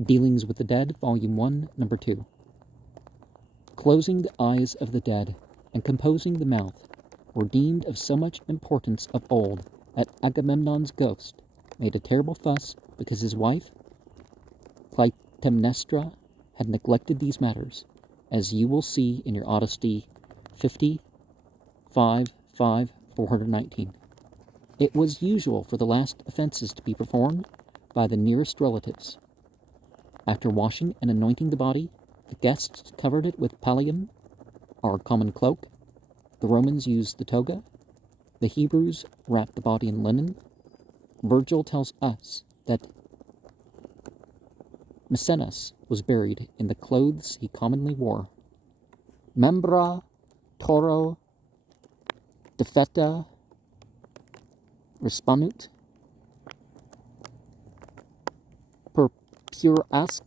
Dealings with the Dead, Volume 1, Number 2. Closing the eyes of the dead and composing the mouth were deemed of so much importance of old that Agamemnon's ghost made a terrible fuss because his wife, Clytemnestra, had neglected these matters, as you will see in your Odyssey 419. It was usual for the last offenses to be performed by the nearest relatives. After washing and anointing the body, the guests covered it with pallium, our common cloak. The Romans used the toga. The Hebrews wrapped the body in linen. Virgil tells us that Maecenas was buried in the clothes he commonly wore. Membra toro defeta responut per purasc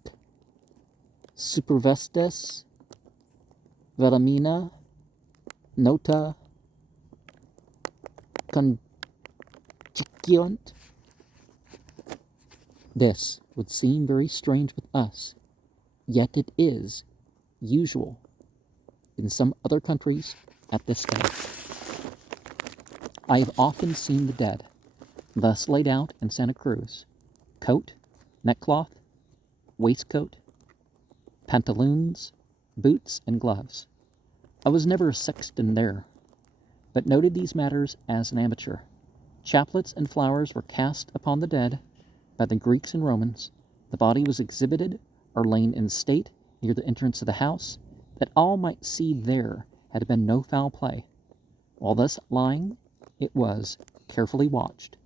supervestes velamina nota conciciunt. This would seem very strange with us, yet it is usual in some other countries at this day. I have often seen the dead thus laid out in Santa Cruz: coat, neckcloth, waistcoat, pantaloons, boots, and gloves. I was never a sexton there, but noted these matters as an amateur. Chaplets and flowers were cast upon the dead by the Greeks and Romans. The body was exhibited or lain in state near the entrance of the house, that all might see there had been no foul play. While thus lying, it was carefully watched.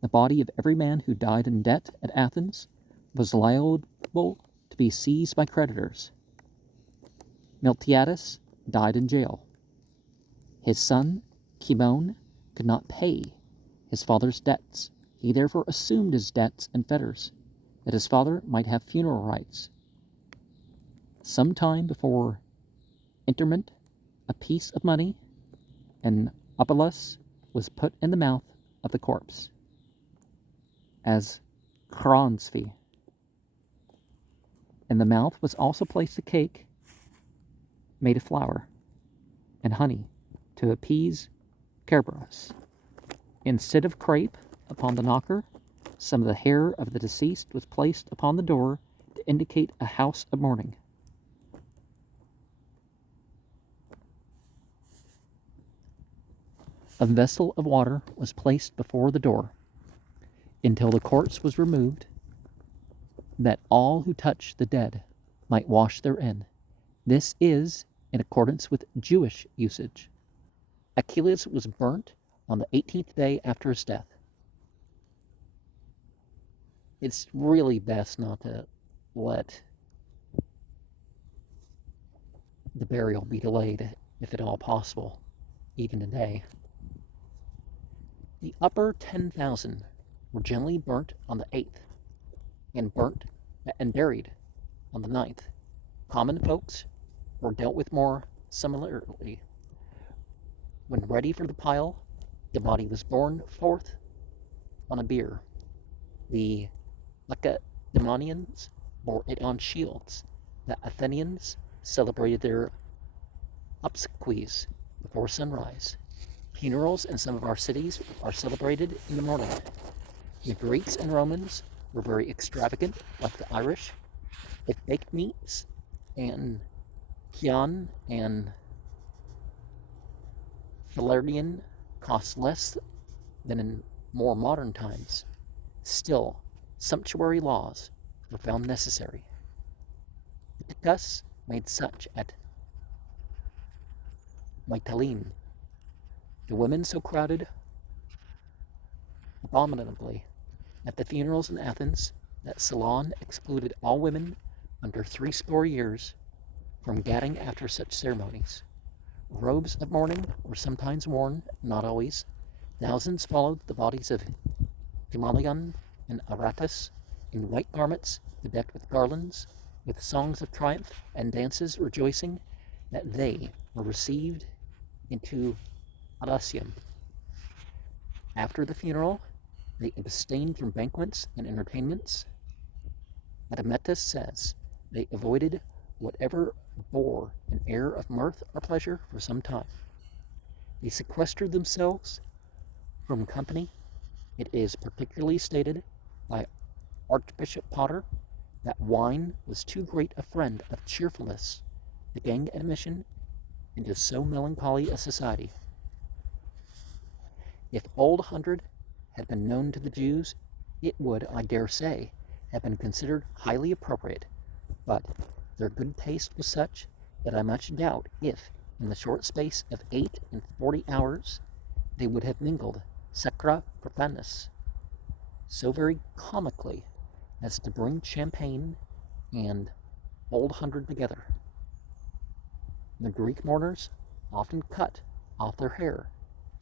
The body of every man who died in debt at Athens was liable to be seized by creditors. Miltiades died in jail. His son, Cimon, could not pay his father's debts. He therefore assumed his debts and fetters, that his father might have funeral rites. Some time before interment, a piece of money, an obolus, was put in the mouth of the corpse as Charon's fee. In the mouth was also placed a cake made of flour and honey to appease Cerberus. Instead of crape upon the knocker, some of the hair of the deceased was placed upon the door to indicate a house of mourning. A vessel of water was placed before the door until the corpse was removed, that all who touched the dead might wash therein. This is in accordance with Jewish usage. Achilles was burnt on the 18th day after his death. It's really best not to let the burial be delayed, if at all possible, even today. The upper 10,000 were generally burnt on the 8th, and buried on the 9th. Common folks were dealt with more similarly. When ready for the pile, the body was borne forth on a bier. The Lacedaemonians bore it on shields. The Athenians celebrated their obsequies before sunrise. Funerals in some of our cities are celebrated in the morning. The Greeks and Romans were very extravagant, like the Irish. If baked meats and Chian and Falernian cost less than in more modern times, still sumptuary laws were found necessary. The Picus made such at Mytilene. The women so crowded abominably at the funerals in Athens that Solon excluded all women under 80 years from gadding after such ceremonies. Robes of mourning were sometimes worn, not always. Thousands followed the bodies of Timoleon and Aratus in white garments bedecked with garlands, with songs of triumph and dances rejoicing that they were received into Odyssium. After the funeral, they abstained from banquets and entertainments. Admetus says they avoided whatever bore an air of mirth or pleasure for some time. They sequestered themselves from company. It is particularly stated by Archbishop Potter that wine was too great a friend of cheerfulness to gain admission into so melancholy a society. If Old Hundred had been known to the Jews, it would, I dare say, have been considered highly appropriate, but their good taste was such that I much doubt if, in the short space of 48 hours, they would have mingled sacra profanus so very comically as to bring champagne and Old Hundred together. The Greek mourners often cut off their hair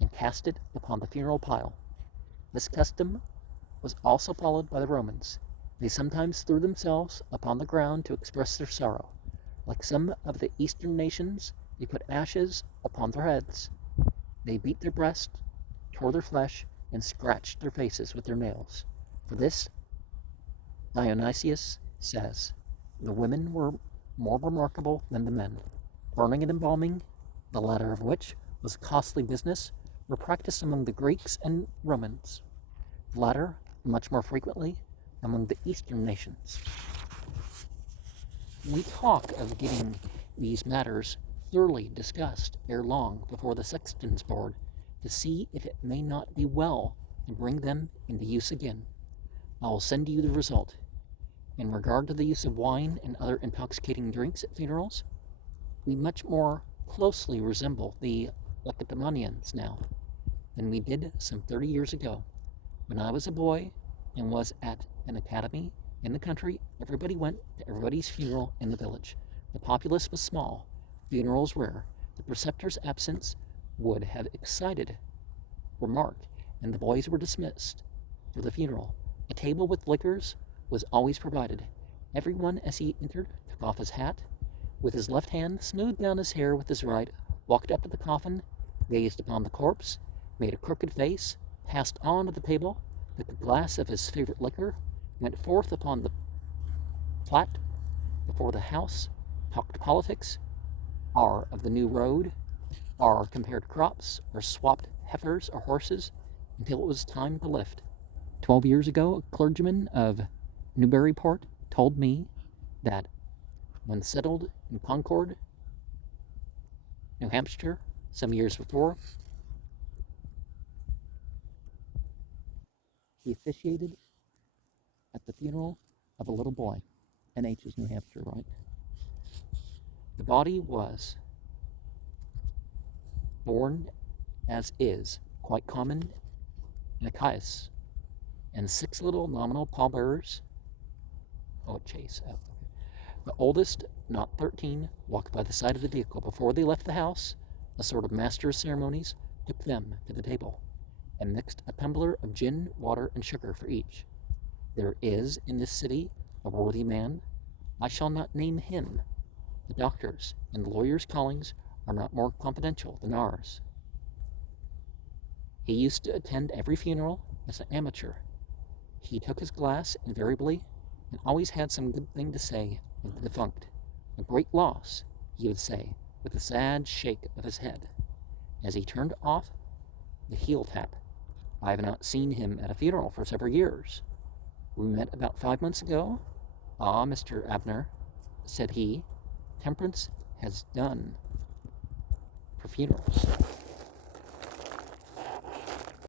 and cast it upon the funeral pile. This custom was also followed by the Romans. They sometimes threw themselves upon the ground to express their sorrow. Like some of the Eastern nations, they put ashes upon their heads. They beat their breasts, tore their flesh, and scratched their faces with their nails. For this, Dionysius says, the women were more remarkable than the men. Burning and embalming, the latter of which was a costly business, were practiced among the Greeks and Romans. The latter much more frequently among the Eastern nations. We talk of getting these matters thoroughly discussed ere long before the Sexton's board to see if it may not be well to bring them into use again. I will send you the result. In regard to the use of wine and other intoxicating drinks at funerals, we much more closely resemble the Lacedaemonians now than we did some 30 years ago. When I was a boy and was at an academy in the country, everybody went to everybody's funeral in the village. The populace was small, funerals rare. The preceptor's absence would have excited remark, and the boys were dismissed for the funeral. A table with liquors was always provided. Everyone, as he entered, took off his hat, with his left hand smoothed down his hair with his right, walked up to the coffin, gazed upon the corpse, made a crooked face, passed on to the table, took a glass of his favorite liquor, went forth upon the plat before the house, talked politics, or of the new road, or compared crops, or swapped heifers or horses, until it was time to lift. 12 years ago, a clergyman of Newburyport told me that when settled in Concord, New Hampshire, some years before, he officiated at the funeral of a little boy. NH is New Hampshire, right? The body was born, as is quite common in Achaeus, and 6 little nominal pallbearers. Chase. The oldest, not 13, walked by the side of the vehicle. Before they left the house, a sort of master of ceremonies took them to the table and mixed a tumbler of gin, water, and sugar for each. There is in this city a worthy man. I shall not name him. The doctors' and the lawyers' callings are not more confidential than ours. He used to attend every funeral as an amateur. He took his glass invariably and always had some good thing to say of the defunct. A great loss, he would say, with a sad shake of his head, as he turned off the heel tap. I have not seen him at a funeral for several years. We met about 5 months ago. Ah, Mr. Abner, said he, temperance has done for funerals.